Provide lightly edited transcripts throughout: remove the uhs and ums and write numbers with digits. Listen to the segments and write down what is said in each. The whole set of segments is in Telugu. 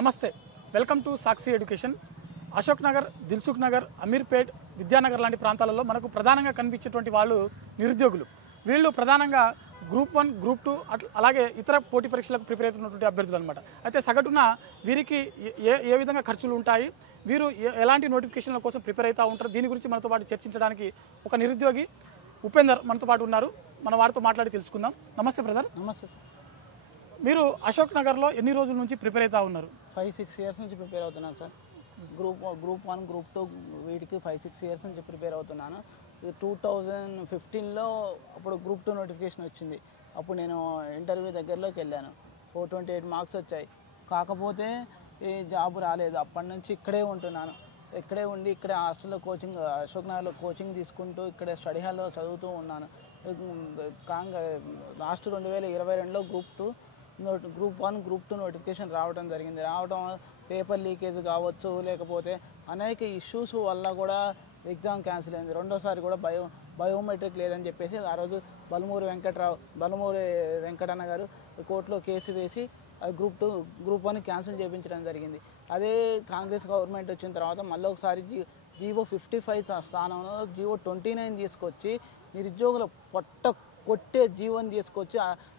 నమస్తే, welcome to Sakshi education. Ashok Nagar, Dilsukh Nagar, Ameerpet, Vidyanagar లాంటి ప్రాంతాలలో మనకు ప్రధానంగా కనిపించేటువంటి వాళ్ళు నిరుద్యోగులు. వీళ్ళు ప్రధానంగా గ్రూప్ 1, గ్రూప్ 2 అలాగే ఇతర పోటీ పరీక్షలకు ప్రిపేర్ అవుతున్నటువంటి అభ్యర్థులు అనమాట. అయితే సగటున వీరికి ఏ విధంగా ఖర్చులు ఉంటాయి, వీరు ఎలాంటి నోటిఫికేషన్ల కోసం ప్రిపేర్ అవుతూ ఉంటారు, దీని గురించి మనతో పాటు చర్చించడానికి ఒక నిరుద్యోగి ఉపేందర్ మనతో పాటు ఉన్నారు. మన వారితో మాట్లాడి తెలుసుకుందాం. నమస్తే బ్రదర్. నమస్తే సార్. మీరు అశోక్ నగర్లో ఎన్ని రోజుల నుంచి ప్రిపేర్ అవుతూ ఉన్నారు? 5-6 ఇయర్స్ నుంచి ప్రిపేర్ అవుతున్నాను సార్. గ్రూప్ 1, గ్రూప్ 2 వీటికి 5-6 ఇయర్స్ నుంచి ప్రిపేర్ అవుతున్నాను. 2015లో అప్పుడు గ్రూప్ 2 నోటిఫికేషన్ వచ్చింది. అప్పుడు నేను ఇంటర్వ్యూ దగ్గరలోకి వెళ్ళాను. 428 మార్క్స్ వచ్చాయి. కాకపోతే ఈ జాబ్ రాలేదు. అప్పటి నుంచి ఇక్కడే ఉంటున్నాను. ఇక్కడే ఉండి ఇక్కడే హాస్టల్లో కోచింగ్, అశోక్ నగర్లో కోచింగ్ తీసుకుంటూ ఇక్కడే స్టడీ హాల్లో చదువుతూ ఉన్నాను. లాస్ట్ 2022లో గ్రూప్ 1, గ్రూప్ 2 నోటిఫికేషన్ రావడం జరిగింది. పేపర్ లీకేజ్ కావచ్చు, లేకపోతే అనేక ఇష్యూస్ వల్ల కూడా ఎగ్జామ్ క్యాన్సిల్ అయింది. రెండోసారి కూడా బయోమెట్రిక్ లేదని చెప్పేసి ఆ రోజు బలమూరి వెంకటన్న గారు కోర్టులో కేసు వేసి గ్రూప్ 1 క్యాన్సిల్ చేయించడం జరిగింది. అదే కాంగ్రెస్ గవర్నమెంట్ వచ్చిన తర్వాత మళ్ళీ ఒకసారి జీవో 55 స్థానంలో జీవో 29 తీసుకొచ్చి నిరుద్యోగుల పొట్ట కొట్టే జీవోని తీసుకొచ్చి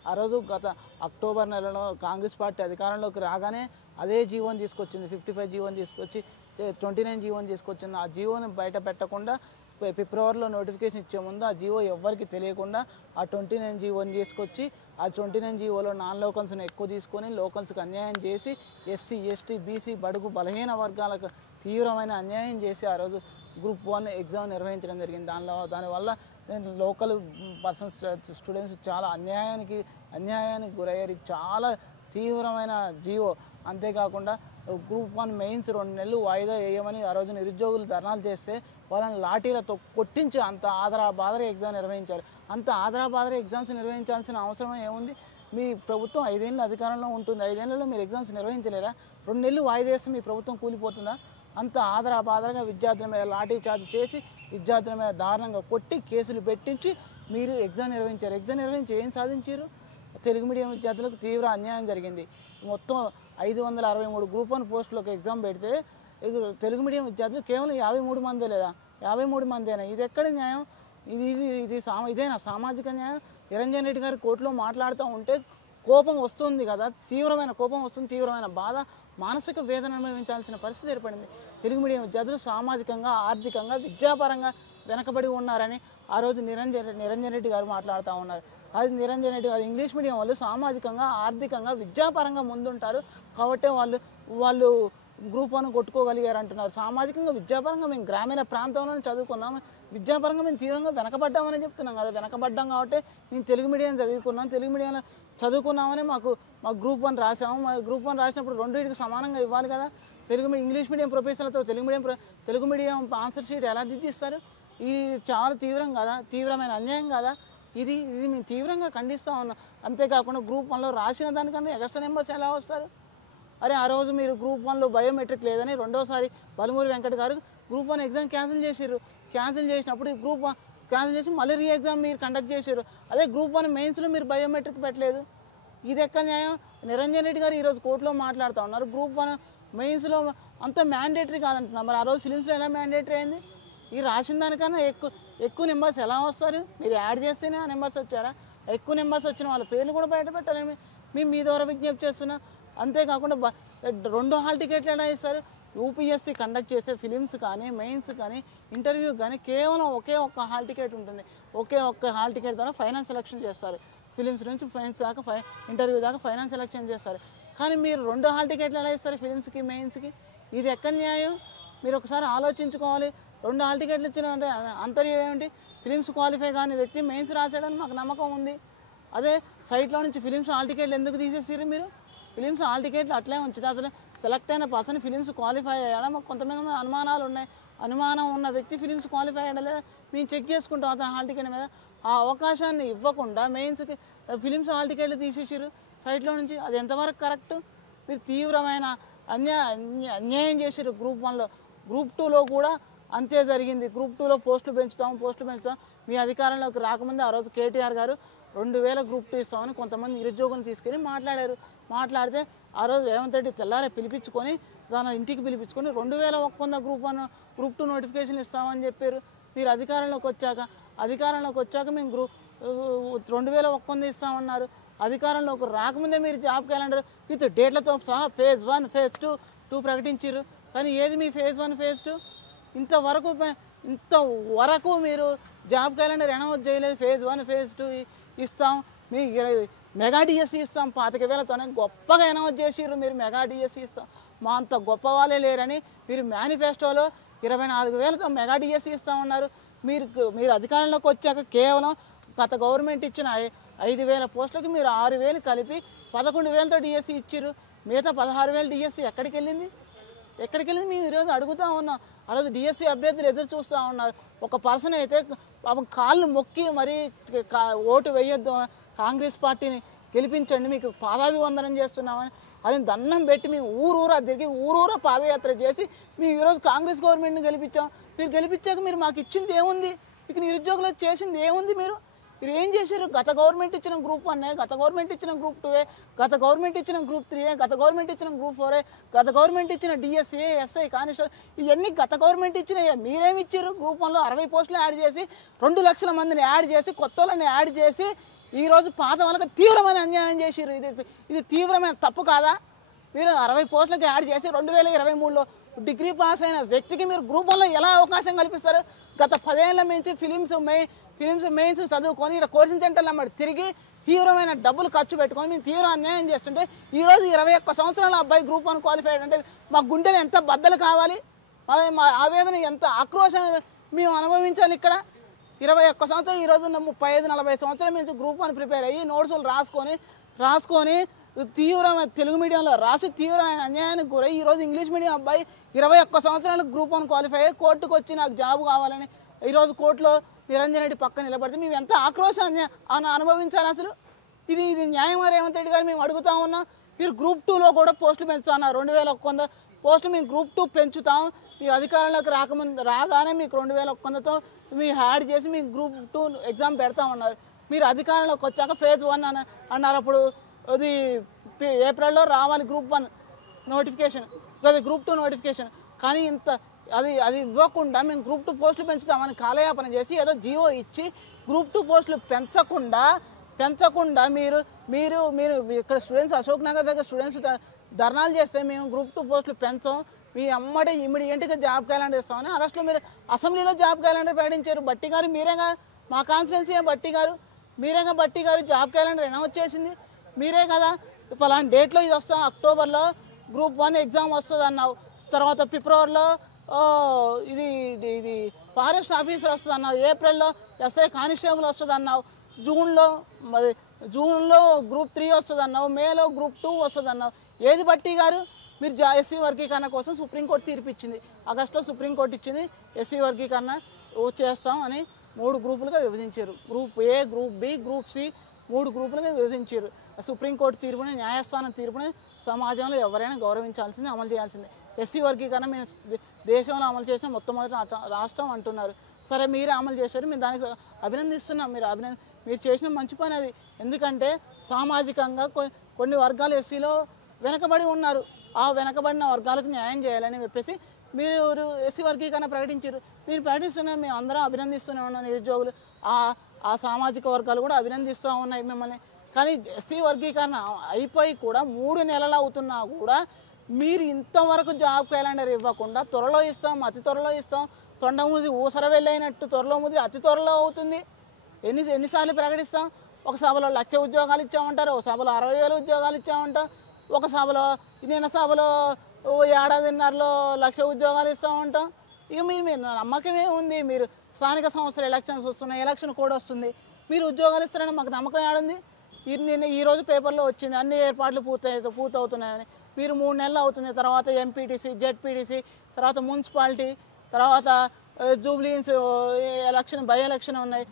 ఆ రోజు గత అక్టోబర్ నెలలో కాంగ్రెస్ పార్టీ అధికారంలోకి రాగానే అదే జీవోని తీసుకొచ్చింది. 55 జీవోని తీసుకొచ్చి 29 జీవోని తీసుకొచ్చింది. ఆ జీవోని బయట పెట్టకుండా ఫిబ్రవరిలో నోటిఫికేషన్ ఇచ్చే ముందు ఆ జీవో ఎవ్వరికి తెలియకుండా ఆ 29 జీవోని తీసుకొచ్చి ఆ 29 జీవోలో నాన్ లోకల్స్ని ఎక్కువ తీసుకొని లోకల్స్కి అన్యాయం చేసి ఎస్సీ, ఎస్టీ, బీసీ, బడుగు బలహీన వర్గాలకు తీవ్రమైన అన్యాయం చేసి ఆ రోజు గ్రూప్ 1 ఎగ్జామ్ నిర్వహించడం జరిగింది. దానివల్ల లోకల్ పర్సన్స్, స్టూడెంట్స్ చాలా అన్యాయానికి గురయ్యారు. చాలా తీవ్రమైన జీవో. అంతేకాకుండా గ్రూప్ 1 మెయిన్స్ 2 నెలలు వాయిదా వేయమని ఆ రోజు నిరుద్యోగులు ధర్నాలు చేస్తే వాళ్ళని లాఠీలతో కొట్టించి అంత ఆదరాబాదర ఎగ్జామ్ నిర్వహించారు. అంత ఆదరాబాదర ఎగ్జామ్స్ నిర్వహించాల్సిన అవసరం ఏముంది? మీ ప్రభుత్వం 5 ఏళ్ళు అధికారంలో ఉంటుంది. 5 ఏళ్లలో మీరు ఎగ్జామ్స్ నిర్వహించలేరా? 2 నెలలు వాయిదా వేస్తే మీ ప్రభుత్వం కూలిపోతుందా? అంత ఆదరాబాదరగా విద్యార్థుల మీద లాఠీ చార్జ్ చేసి విద్యార్థుల మీద దారుణంగా కొట్టి కేసులు పెట్టించి మీరు ఎగ్జామ్ నిర్వహించారు. ఎగ్జామ్ నిర్వహించి ఏం సాధించారు? తెలుగు మీడియం విద్యార్థులకు తీవ్ర అన్యాయం జరిగింది. మొత్తం 563 గ్రూప్ 1 పోస్టులకు ఎగ్జామ్ పెడితే తెలుగు మీడియం విద్యార్థులు కేవలం 53 మందే లేదా? 53 మందేనా? ఇది ఎక్కడ న్యాయం? ఇదేనా సామాజిక న్యాయం? నిరంజన్ రెడ్డి గారు కోర్టులో మాట్లాడుతూ ఉంటే కోపం వస్తుంది కదా, తీవ్రమైన కోపం వస్తుంది, తీవ్రమైన బాధ, మానసిక వేదన అనుభవించాల్సిన పరిస్థితి ఏర్పడింది. తెలుగు మీడియం విద్యార్థులు సామాజికంగా, ఆర్థికంగా, విద్యాపరంగా వెనకబడి ఉన్నారని ఆ రోజు నిరంజన్ రెడ్డి గారు మాట్లాడుతూ ఉన్నారు. అది నిరంజన్ రెడ్డి గారు ఇంగ్లీష్ మీడియం వాళ్ళు సామాజికంగా, ఆర్థికంగా, విద్యాపరంగా ముందుంటారు కాబట్టి వాళ్ళు గ్రూప్ 1 కొట్టుకోగలిగారు అంటున్నారు. సామాజికంగా, విద్యాపరంగా మేము గ్రామీణ ప్రాంతంలోనే చదువుకున్నాము, విద్యాపరంగా మేము తీవ్రంగా వెనకబడ్డామని చెప్తున్నాం కదా. వెనకబడ్డాం కాబట్టి మేము తెలుగు మీడియం చదువుకున్నాం, తెలుగు మీడియంలో చదువుకున్నామని మాకు గ్రూప్ 1 రాసాము. గ్రూప్ 1 రాసినప్పుడు రెండింటికి సమానంగా ఇవ్వాలి కదా. ఇంగ్లీష్ మీడియం ప్రొఫెసర్లతో తెలుగు మీడియం ఆన్సర్ షీట్ ఎలా దిద్దిస్తారు? ఇది చాలా తీవ్రం కదా, తీవ్రమైన అన్యాయం కదా. ఇది మేము తీవ్రంగా ఖండిస్తూ ఉన్నాం. అంతేకాకుండా గ్రూప్ 1లో రాసిన దానికన్నా ఎక్స్ట్రా నెంబర్స్ ఎలా వస్తారు? అరే ఆ రోజు మీరు గ్రూప్ 1లో బయోమెట్రిక్ లేదని రెండోసారి బలమూరి వెంకట గారు గ్రూప్ 1 ఎగ్జామ్ క్యాన్సిల్ చేశారు. క్యాన్సిల్ చేసినప్పుడు గ్రూప్ 1 క్యాన్సిల్ చేసి మళ్ళీ రీ ఎగ్జామ్ మీరు కండక్ట్ చేశారు. అదే గ్రూప్ 1 మెయిన్స్లో మీరు బయోమెట్రిక్ పెట్టలేదు. ఇది ఎక్కడ న్యాయం? నిరంజన్ రెడ్డి గారు ఈరోజు కోర్టులో మాట్లాడుతూ ఉన్నారు. గ్రూప్ 1 మెయిన్స్లో అంత మ్యాండేటరీ కాదంటున్నారు. మరి ఆ రోజు ఫిలిమ్స్లో ఎలా మ్యాండేటరీ అయింది? ఈ రాసిన దానికన్నా ఎక్కువ నెంబర్స్ ఎలా వస్తారు? మీరు యాడ్ చేస్తేనే ఆ నెంబర్స్ వచ్చారా? ఎక్కువ నెంబర్స్ వచ్చిన వాళ్ళ పేర్లు కూడా బయట పెట్టాలని మేము మీ ద్వారా విజ్ఞప్తి చేస్తున్నాం. అంతేకాకుండా 2 హాల్ టికెట్లు ఎలా ఇస్తారు? యూపీఎస్సీ కండక్ట్ చేసే ఫిలిమ్స్ కానీ, మెయిన్స్ కానీ, ఇంటర్వ్యూ కానీ కేవలం ఒకే ఒక్క హాల్ టికెట్ ఉంటుంది. ఒకే ఒక్క హాల్ టికెట్ ద్వారా ఫైనల్ సెలక్షన్ చేస్తారు. ఫిలిమ్స్ నుంచి ఫైన్స్ దాకా ఇంటర్వ్యూ దాకా ఫైనల్ సెలక్షన్ చేస్తారు. కానీ మీరు 2 హాల్ టికెట్లు ఎలా ఇస్తారు ఫిలిమ్స్కి, మెయిన్స్కి? ఇది ఎక్కడ న్యాయం? మీరు ఒకసారి ఆలోచించుకోవాలి. 2 హాల్ టికెట్లు ఇచ్చిన అంటే అంతర్యం ఏమిటి? ఫిలిమ్స్ క్వాలిఫై కాని వ్యక్తి మెయిన్స్ రాసాడని మాకు నమ్మకం ఉంది. అదే సైట్లో నుంచి ఫిలిమ్స్ హాల్ టికెట్లు ఎందుకు తీసేసారు? మీరు ఫిలిమ్స్ హాల్ టికెట్లు అట్లే ఉంచితే అసలు సెలెక్ట్ అయిన పర్సన్ ఫిలిమ్స్ క్వాలిఫై అయ్యాడా? మాకు కొంతమంది అనుమానాలు ఉన్నాయి. అనుమానం ఉన్న వ్యక్తి ఫిలిమ్స్ క్వాలిఫై అయ్యాడా లేదా మేము చెక్ చేసుకుంటాం అతను హాల్ టికెట్ మీద. ఆ అవకాశాన్ని ఇవ్వకుండా మెయిన్స్కి ఫిలిమ్స్ హాల్ టికెట్లు తీసేసారు సైట్లో నుంచి. అది ఎంతవరకు కరెక్ట్? మీరు తీవ్రమైన అన్యాయం చేశారు గ్రూప్ 1లో. గ్రూప్ 2లో కూడా అంతే జరిగింది. గ్రూప్ 2లో పోస్టులు పెంచుతాం. మీ అధికారంలోకి రాకముందే ఆ రోజు కేటీఆర్ గారు 2000 గ్రూప్ 2 ఇస్తామని కొంతమంది నిరుద్యోగులను తీసుకెళ్ళి మాట్లాడారు. మాట్లాడితే ఆ రోజు రేవంత్ రెడ్డి తెల్లారే పిలిపించుకొని తన ఇంటికి పిలిపించుకొని 2100 గ్రూప్ 1 గ్రూప్ 2 నోటిఫికేషన్ ఇస్తామని చెప్పారు. మీరు అధికారంలోకి వచ్చాక మేము 2100 ఇస్తామన్నారు. అధికారంలోకి రాకముందే మీరు జాబ్ క్యాలెండర్ విత్ డేట్లతో సహా ఫేజ్ 1 ఫేజ్ 2 ప్రకటించారు. కానీ ఏది మీ ఫేజ్ 1 ఫేజ్ 2? ఇంతవరకు మీరు జాబ్ క్యాలెండర్ అనౌన్స్ చేయలేదు. ఫేజ్ 1 ఫేజ్ 2 ఇస్తాం, మీ మెగా డిఎస్సి ఇస్తాం 25,000తోనే గొప్పగా అనౌన్స్ చేసిర్రు. మీరు మెగా డిఎస్సి ఇస్తాం, మా అంత గొప్ప వాళ్ళే లేరని మీరు మేనిఫెస్టోలో 24,000తో మెగా డిఎస్సి ఇస్తామన్నారు. మీరు అధికారంలోకి వచ్చాక కేవలం గత గవర్నమెంట్ ఇచ్చిన 5,000 పోస్టులకి మీరు 6,000 కలిపి 11,000తో డిఎస్సి ఇచ్చారు. మిగతా 16,000 డిఎస్సి ఎక్కడికి వెళ్ళింది? మేము ఈరోజు అడుగుతూ ఉన్నాం. ఆ రోజు డిఎస్సి అభ్యర్థులు ఎదురు చూస్తూ ఉన్నారు. ఒక పర్సన్ అయితే పాపం కాళ్ళు మొక్కి మరీ ఓటు వేయొద్దు, కాంగ్రెస్ పార్టీని గెలిపించండి, మీకు పాదాభివందనం చేస్తున్నామని అది దండం పెట్టి మేము ఊరూరా తిరిగి ఊరూరా పాదయాత్ర చేసి మేము ఈరోజు కాంగ్రెస్ గవర్నమెంట్ని గెలిపించాం. మీరు గెలిపించాక మీరు మాకు ఇచ్చింది ఏముంది? మీకు నిరుద్యోగులకు చేసింది ఏముంది? మీరు ఏం చేశారు? గత గవర్నమెంట్ ఇచ్చిన గ్రూప్ 1, గత గవర్నమెంట్ ఇచ్చిన గ్రూప్ 2, గత గవర్నమెంట్ ఇచ్చిన గ్రూప్ 3, గత గవర్నమెంట్ ఇచ్చిన గ్రూప్ 4, గత గవర్నమెంట్ ఇచ్చిన డిఎస్సి, ఎస్ఐ, కానిస్టేబుల్, ఇవన్నీ గత గవర్నమెంట్ ఇచ్చినాయి. మీరేమి ఇచ్చారు? గ్రూప్ 1లో 60 పోస్టులు యాడ్ చేసి 2 లక్షల మందిని యాడ్ చేసి కొత్త వాళ్ళని యాడ్ చేసి ఈరోజు పాత వాళ్ళకి తీవ్రమైన అన్యాయం చేసిర్రు. ఇది తీవ్రమైన తప్పు కాదా? మీరు 60 పోస్టులకి యాడ్ చేసి 2023లో డిగ్రీ పాస్ అయిన వ్యక్తికి మీరు గ్రూప్ 1లో ఎలా అవకాశం కల్పిస్తారు? గత 10 ఏళ్ళ నుంచి ఫిలిమ్స్ మెయిన్స్ చదువుకొని ఇక్కడ కోచింగ్ సెంటర్లు అమ్మడి తిరిగి తీవ్రమైన డబ్బులు ఖర్చు పెట్టుకొని మేము తీవ్ర అన్యాయం చేస్తుంటే ఈరోజు 21 సంవత్సరాల అబ్బాయి గ్రూప్ 1 క్వాలిఫైడ్ అంటే మా గుండెలు ఎంత బద్దలు కావాలి, మా ఆవేదన ఎంత ఆక్రోశం మేము అనుభవించాలి. ఇక్కడ 21 సంవత్సరం, ఈరోజు 35-40 సంవత్సరాల నుంచి గ్రూప్ 1 ప్రిపేర్ అయ్యి నోట్సులు రాసుకొని తీవ్రమైన తెలుగు మీడియంలో రాసి తీవ్రమైన అన్యాయానికి గురై ఈరోజు ఇంగ్లీష్ మీడియం అబ్బాయి 21 సంవత్సరాలకు గ్రూప్ 1 క్వాలిఫై అయ్యి కోర్టుకు వచ్చి నాకు జాబ్ కావాలని ఈరోజు కోర్టులో నిరంజన్ రెడ్డి పక్కన నిలబడితే మేము ఎంత ఆక్రోశాన్ని అనుభవించాలి? అసలు ఇది న్యాయమా రేవంత్ రెడ్డి గారు? మేము అడుగుతా ఉన్నాం. మీరు గ్రూప్ 2లో కూడా పోస్టులు పెంచుతున్నారు. 2100 పోస్టులు మేము గ్రూప్ 2 పెంచుతాం. మీ అధికారంలోకి రాగానే మీకు 2100తో మీ యాడ్ చేసి మీకు గ్రూప్ 2 ఎగ్జామ్ పెడతామన్నారు. మీరు అధికారంలోకి వచ్చాక ఫేజ్ 1 అన్నారు. అప్పుడు అది ఏప్రిల్లో రావాలి గ్రూప్ 1 నోటిఫికేషన్, గ్రూప్ 2 నోటిఫికేషన్. కానీ అది ఇవ్వకుండా మేము గ్రూప్ 2 పోస్టులు పెంచుతామని కాలయాపన చేసి ఏదో జియో ఇచ్చి గ్రూప్ 2 పోస్టులు పెంచకుండా మీరు ఇక్కడ స్టూడెంట్స్ అశోక్ నగర్ దగ్గర స్టూడెంట్స్ ధర్నాలు చేస్తే మేము గ్రూప్ 2 పోస్టులు పెంచాం, మీ అమ్మడే ఇమీడియట్గా జాబ్ క్యాలెండర్ ఇస్తామని ఆగస్టులో మీరు అసెంబ్లీలో జాబ్ క్యాలెండర్ ప్రకటించారు. బట్టి గారు మీరేగా, మా కాన్స్టిట్యున్సీ బట్టి గారు జాబ్ క్యాలెండర్ అనౌన్స్ చేసింది మీరే కదా. పలానా డేట్లో ఇది వస్తాం, అక్టోబర్లో గ్రూప్ 1 ఎగ్జామ్ వస్తుంది అన్నావు. తర్వాత ఫిబ్రవరిలో ఇది ఫారెస్ట్ ఆఫీసర్ వస్తుంది అన్నావు. ఏప్రిల్లో ఎస్ఐ కానిస్టేబుల్ వస్తుంది అన్నావు. జూన్లో గ్రూప్ 3 వస్తుంది అన్నావు. మేలో గ్రూప్ 2 వస్తుంది అన్నావు. ఏది బట్టి గారు? మీరు ఎస్సీ వర్గీకరణ కోసం సుప్రీంకోర్టు తీర్పు ఇచ్చింది. ఆగస్టులో సుప్రీంకోర్టు ఇచ్చింది ఎస్సీ వర్గీకరణ చేస్తాం అని 3 గ్రూపులుగా విభజించారు. Group A, group B, group C 3 గ్రూపులుగా విభజించారు. సుప్రీంకోర్టు తీర్పుని, న్యాయస్థానం తీర్పుని సమాజంలో ఎవరైనా గౌరవించాల్సిందే, అమలు చేయాల్సిందే. ఎస్సీ వర్గీకరణ మేము దేశంలో అమలు చేసిన మొట్టమొదటి రాష్ట్రం అంటున్నారు. సరే, మీరే అమలు చేశారు, మేము దానికి అభినందిస్తున్నాం. మీరు చేసిన మంచి పని అది. ఎందుకంటే సామాజికంగా కొన్ని వర్గాలు ఎస్సీలో వెనకబడి ఉన్నారు. ఆ వెనకబడిన వర్గాలకు న్యాయం చేయాలని చెప్పేసి మీరు ఎస్సీ వర్గీకరణ ప్రకటించారు. మీరు ప్రకటిస్తున్నాం, మేము అందరం అభినందిస్తూనే ఉన్నాం. నిరుద్యోగులు, ఆ సామాజిక వర్గాలు కూడా అభినందిస్తూ ఉన్నాయి మిమ్మల్ని. కానీ ఎస్సీ వర్గీకరణ అయిపోయి కూడా 3 నెలలు అవుతున్నా కూడా మీరు ఇంతవరకు జాబ్ క్యాలెండర్ ఇవ్వకుండా త్వరలో ఇస్తాం, అతి త్వరలో ఇస్తాం, తొండముది ఊసర వెళ్ళైనట్టు త్వరలో ముది అతి త్వరలో అవుతుంది. ఎన్నిసార్లు ప్రకటిస్తాం? ఒక సభలో 1,00,000 ఉద్యోగాలు ఇచ్చామంటారు, ఒక సభలో 60,000 ఉద్యోగాలు ఇచ్చామంటారు, ఒక సభలో నిన్న సభలో ఏడాదిన్నరలో 1,00,000 ఉద్యోగాలు ఇస్తామంటాం. ఇక మీరు నమ్మకమే ఉంది. మీరు స్థానిక సంస్థల ఎలక్షన్స్ వస్తున్నాయి, ఎలక్షన్ కోడ్ వస్తుంది, మీరు ఉద్యోగాలు ఇస్తారని మాకు నమ్మకం ఏడుంది? నిన్న ఈరోజు పేపర్లో వచ్చింది అన్ని ఏర్పాట్లు పూర్తవుతున్నాయని. మీరు 3 నెలలు అవుతుంది. తర్వాత ఎంపీటీసీ, జెడ్పీటీసీ, తర్వాత మున్సిపాలిటీ, తర్వాత జూబ్లీన్స్ ఎలక్షన్, బై ఎలక్షన్ ఉన్నాయి.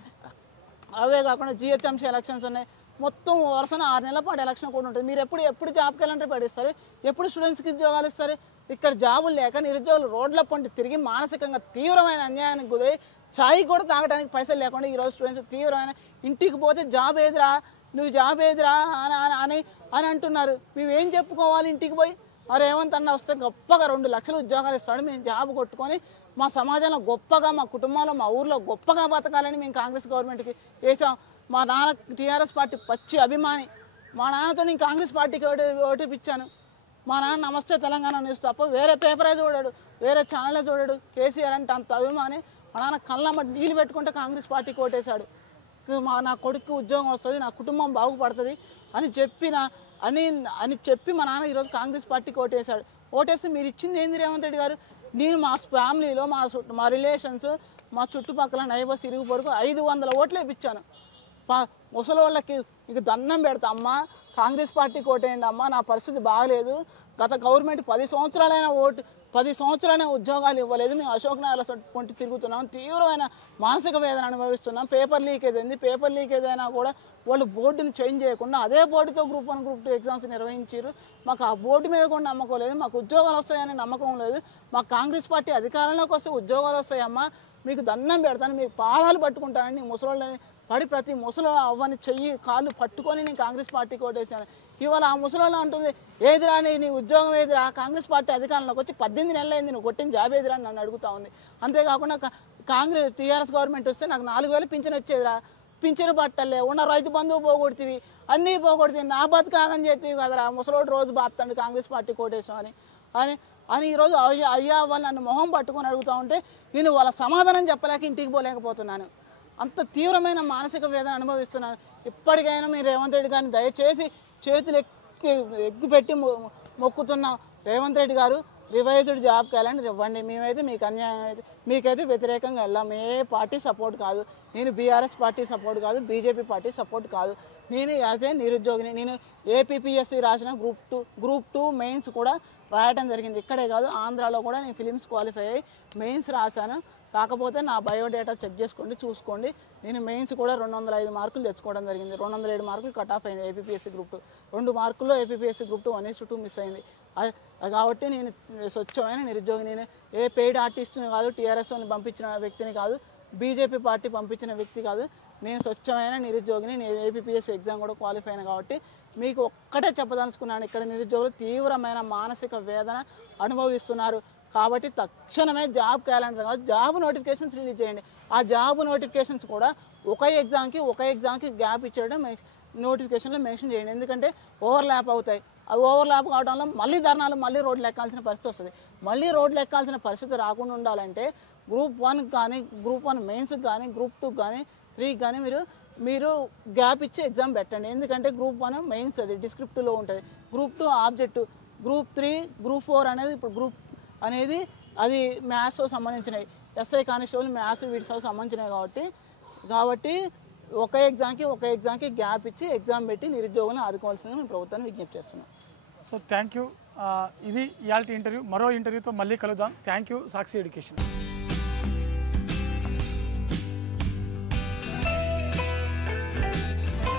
అవే కాకుండా జిహెచ్ఎంసీ ఎలక్షన్స్ ఉన్నాయి. మొత్తం వరుసన 6 నెలల పాటు ఎలక్షన్ కూడా ఉంటుంది. మీరు ఎప్పుడు జాబ్ క్యాలెండర్ పడిస్తారు? ఎప్పుడు స్టూడెంట్స్కి ఉద్యోగాలు ఇస్తారు? ఇక్కడ జాబులు లేక నిరుద్యోగులు రోడ్ల పొంటి తిరిగి మానసికంగా తీవ్రమైన అన్యాయానికి గురై ఛాయ్ కూడా తాగడానికి పైసలు లేకుండా ఈరోజు స్టూడెంట్స్ తీవ్రమైన ఇంటికి పోతే జాబ్ ఏదిరా, నువ్వు జాబ్ ఏదిరా అని అని అంటున్నారు. మేమేం చెప్పుకోవాలి ఇంటికి పోయి? మరి రేవంత్ అన్న వస్తే గొప్పగా 2 లక్షల ఉద్యోగాలు ఇస్తాడు, మేము జాబ్ కొట్టుకొని మా సమాజంలో గొప్పగా, మా కుటుంబంలో, మా ఊర్లో గొప్పగా బతకాలని మేము కాంగ్రెస్ గవర్నమెంట్కి వేసాం. మా నాన్న టీఆర్ఎస్ పార్టీ పచ్చి అభిమాని. మా నాన్నతో నేను కాంగ్రెస్ పార్టీకి ఓటిపించాను. మా నాన్న నమస్తే తెలంగాణ న్యూస్ తప్ప వేరే పేపరే చూడాడు, వేరే ఛానలే చూడాడు. కేసీఆర్ అంటే అంత అభిమాని. మా నాన్న కళ్ళమ్మ నీళ్ళు పెట్టుకుంటే కాంగ్రెస్ పార్టీకి ఓటేశాడు. నా కొడుకు ఉద్యోగం వస్తుంది, నా కుటుంబం బాగుపడుతుంది అని చెప్పి మా నాన్న ఈరోజు కాంగ్రెస్ పార్టీకి ఓటేశాడు. ఓటేస్తే మీరు ఇచ్చింది ఏంది రేవంత్ రెడ్డి గారు? నేను మా ఫ్యామిలీలో మా రిలేషన్స్, మా చుట్టుపక్కల నైబర్స్, ఇరుగు పొరుగు 500 ఓట్లు వేయించాను. ముసలి వాళ్ళకి ఇక దండం పెడతా, అమ్మ కాంగ్రెస్ పార్టీకి ఓటేయండి అమ్మ, నా పరిస్థితి బాగలేదు. గత గవర్నమెంట్ 10 సంవత్సరాలైన ఉద్యోగాలు ఇవ్వలేదు. మేము అశోక్ నగర్ల పొంటి తిరుగుతున్నాం, తీవ్రమైన మానసిక వేదన అనుభవిస్తున్నాం. పేపర్ లీకేజ్ అయింది. పేపర్ లీకేజ్ అయినా కూడా వాళ్ళు బోర్డుని చేంజ్ చేయకుండా అదే బోర్డుతో గ్రూప్ 1 గ్రూప్ 2 ఎగ్జామ్స్ నిర్వహించారు. మాకు ఆ బోర్డు మీద కూడా నమ్మకం లేదు, మాకు ఉద్యోగాలు వస్తాయని నమ్మకం లేదు. మాకు కాంగ్రెస్ పార్టీ అధికారంలోకి వస్తే ఉద్యోగాలు వస్తాయమ్మా, మీకు దండం పెడతాను, మీకు పాదాలు పట్టుకుంటానని ముసలోళ్ళని పడి ప్రతి ముసలి అవ్వని చెయ్యి కాళ్ళు పట్టుకొని నేను కాంగ్రెస్ పార్టీకి ఓటేసాను. ఇవాళ ఆ ముసలోళ్ళు అంటుంది, ఏదిరా నీ ఉద్యోగం ఏదిరా? కాంగ్రెస్ పార్టీ అధికారంలోకి వచ్చి 18 నెలలు అయింది, నువ్వు కొట్టిన జాబ్ ఏదిరా అని నన్ను అడుగుతా ఉంది. అంతేకాకుండా టీఆర్ఎస్ గవర్నమెంట్ వస్తే నాకు 4000 పింఛన్ వచ్చేదిరా, పింఛను పట్టలే, ఉన్న రైతు బంధువు పోగొడుతుంది, అన్నీ పోగొడుతుంది, నా బతుకాగని చేతివి కదరా, ముసలోడు రోజు బాత్తండి కాంగ్రెస్ పార్టీ కోటేసాం అని ఈరోజు అయ్యా వాళ్ళు నన్ను మొహం పట్టుకొని అడుగుతూ ఉంటే నేను వాళ్ళ సమాధానం చెప్పలేక ఇంటికి పోలేకపోతున్నాను. అంత తీవ్రమైన మానసిక వేదన అనుభవిస్తున్నాను. ఇప్పటికైనా మీరు రేవంత్ రెడ్డి గారిని దయచేసి చేతులు ఎగ్గు పెట్టి మొక్కుతున్నాం. రేవంత్ రెడ్డి గారు రివైజ్డ్ జాబ్ క్యాలెండర్ ఇవ్వండి. మేమైతే మీకు అన్యాయం అయితే మీకైతే వ్యతిరేకంగా వెళ్ళాం. ఏ పార్టీ సపోర్ట్ కాదు, నేను బీఆర్ఎస్ పార్టీ సపోర్ట్ కాదు, బీజేపీ పార్టీ సపోర్ట్ కాదు. నేను యాజ్ ఏ నిరుద్యోగిని, నేను ఏపీపీఎస్సీ రాసిన గ్రూప్ టూ మెయిన్స్ కూడా రాయటం జరిగింది. ఇక్కడే కాదు, ఆంధ్రాలో కూడా నేను ఫిలిమ్స్ క్వాలిఫై అయ్యి మెయిన్స్ రాశాను. కాకపోతే నా బయోడేటా చెక్ చేసుకోండి, చూసుకోండి. నేను మెయిన్స్ కూడా 205 మార్కులు తెచ్చుకోవడం జరిగింది. 207 మార్కులు కట్ ఆఫ్ అయింది ఏపీఎస్సీ గ్రూప్ 2. 2 మార్కుల్లో ఏపీఎస్సీ గ్రూప్ 2 1:2 మిస్ అయింది. కాబట్టి నేను స్వచ్ఛమైన నిరుద్యోగి. నేను ఏ పెయిడ్ ఆర్టిస్ట్ని కాదు, టీఆర్ఎస్ని పంపించిన వ్యక్తిని కాదు, బీజేపీ పార్టీ పంపించిన వ్యక్తి కాదు. నేను స్వచ్ఛమైన నిరుద్యోగిని. నేను ఏపీఎస్సీ ఎగ్జామ్ కూడా క్వాలిఫై అయినా కాబట్టి మీకు ఒక్కటే చెప్పదలుచుకున్నాను, ఇక్కడ నిరుద్యోగులు తీవ్రమైన మానసిక వేదన అనుభవిస్తున్నారు. కాబట్టి తక్షణమే జాబ్ క్యాలెండర్ కాదు, జాబ్ నోటిఫికేషన్స్ రిలీజ్ చేయండి. ఆ జాబ్ నోటిఫికేషన్స్ కూడా ఒక ఎగ్జామ్కి గ్యాప్ ఇచ్చేయడం నోటిఫికేషన్లో మెన్షన్ చేయండి. ఎందుకంటే ఓవర్లాప్ అవుతాయి. అవి ఓవర్లాప్ కావడం వల్ల మళ్ళీ ధర్నాలు, మళ్ళీ రోడ్లు ఎక్కాల్సిన పరిస్థితి వస్తుంది. మళ్ళీ రోడ్లు ఎక్కాల్సిన పరిస్థితి రాకుండా ఉండాలంటే గ్రూప్ 1 కానీ, గ్రూప్ 1 మెయిన్స్కి కానీ, గ్రూప్ 2 కానీ, 3 కానీ మీరు గ్యాప్ ఇచ్చి ఎగ్జామ్ పెట్టండి. ఎందుకంటే గ్రూప్ 1 మెయిన్స్ అది డిస్క్రిప్టివ్లో ఉంటుంది, గ్రూప్ 2 ఆబ్జెక్టివ్, గ్రూప్ 3 గ్రూప్ 4 అనేది ఇప్పుడు గ్రూప్ అనేది అది మ్యాథ్స్తో సంబంధించినవి, ఎస్ఐ కానిస్టేబుల్ మ్యాథ్స్ వీటితో సంబంధించినవి. కాబట్టి ఒక ఎగ్జామ్కి గ్యాప్ ఇచ్చి ఎగ్జామ్ పెట్టి నిరుద్యోగులను ఆదుకోవాల్సిందిగా మేము ప్రభుత్వాన్ని విజ్ఞప్తి చేస్తున్నాం. So thank you. ఇది ఇయాల్టి ఇంటర్వ్యూ. మరో ఇంటర్వ్యూతో మళ్ళీ కలుద్దాం. Thank you. Sakshi education.